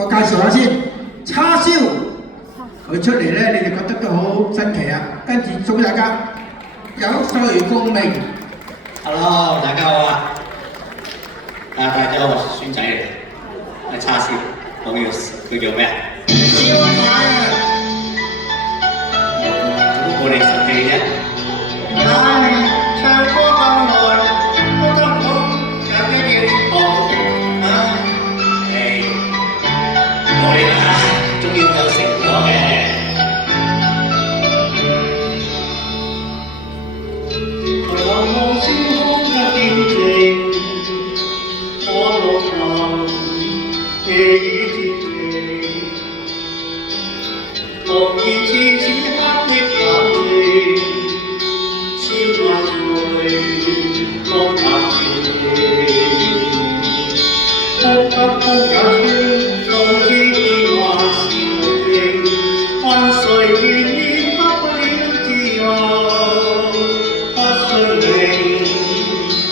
我介紹下先，叉燒佢出嚟咧，你哋覺得都好新奇啊！跟住送俾大家有瑞鳳鳴。Hello， 大家好啊！大家好，我係孫仔嚟嘅，係叉燒，佢叫咩啊？燒賣啊！我哋神氣啫。唉，唱歌咁耐，都得唔到有咩叫學啊？我哋啊，終於有成果嘅。望望星空嘅見證，可落頭嘅雨天地，當然似此刻的眼睛，千萬歲光淡照地，空得空也吹，當知變幻是無定，問誰願意不了自由？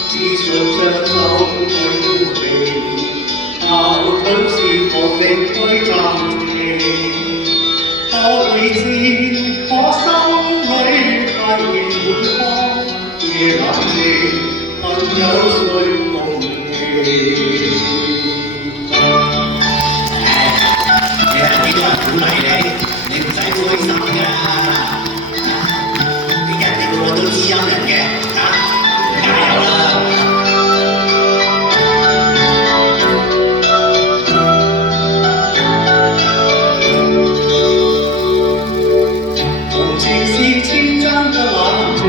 只信雙手去呼氣，矛盾是無力去暫停。可會知我心裏太熱滿腔，夜冷靜，朋友誰共鳴？你係幾多人鼓勵你？你唔使灰心㗎，啲人哋個個都知音人嘅。加油啦！從前是天真的冷靜，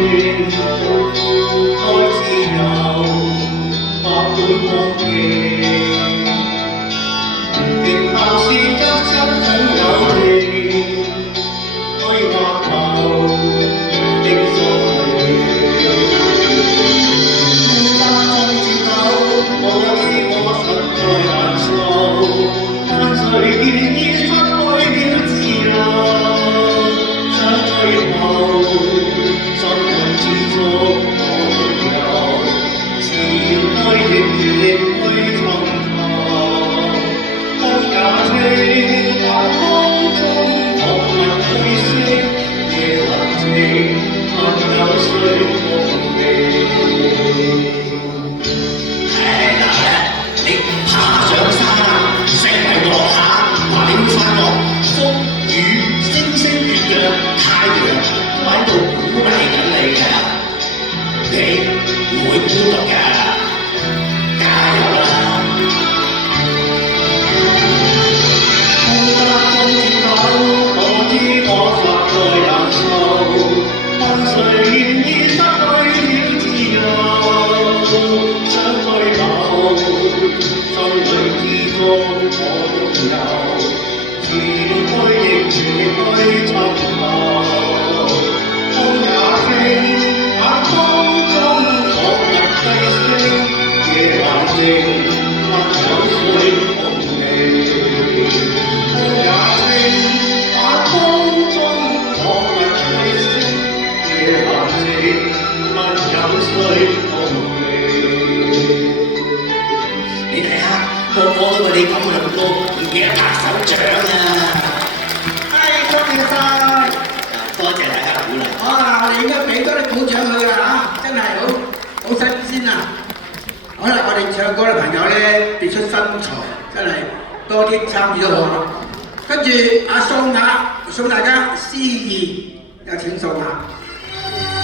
愛自由，百般光景。停下是得失總有定，規劃後應所對。我知我實在難受，但誰願意失去了自由？想退後，心裏之中我都有，自然去亦力去尋求。風也清，晚空中薄霧堆升，夜冷靜，朋友誰共鳴？你爬上山啊，成為落下，話你會發覺風雨星星月亮太陽都喺度鼓勵緊你㗎，你唔會孤獨㗎，加油啦！風得風接走，我知我實在難受，問誰願意失去了自由？想退後。心裏之中我擁有，自然去亦全力去尋求。風也清，晚空中薄霧堆升，夜冷靜，朋友誰共鳴？風也清，晚空中薄霧堆升，夜冷靜，朋友誰共鳴？你睇下，個個都為你感動到唔記得拍手掌啊！多謝晒，多謝大家鼓勵。我哋應該俾多啲鼓掌佢㗎嚇，真係好新鮮啊！好啦，我哋唱歌嘅朋友咧別出心裁，真係多啲參與都好。跟住阿宋雅送大家詩意，有請宋雅。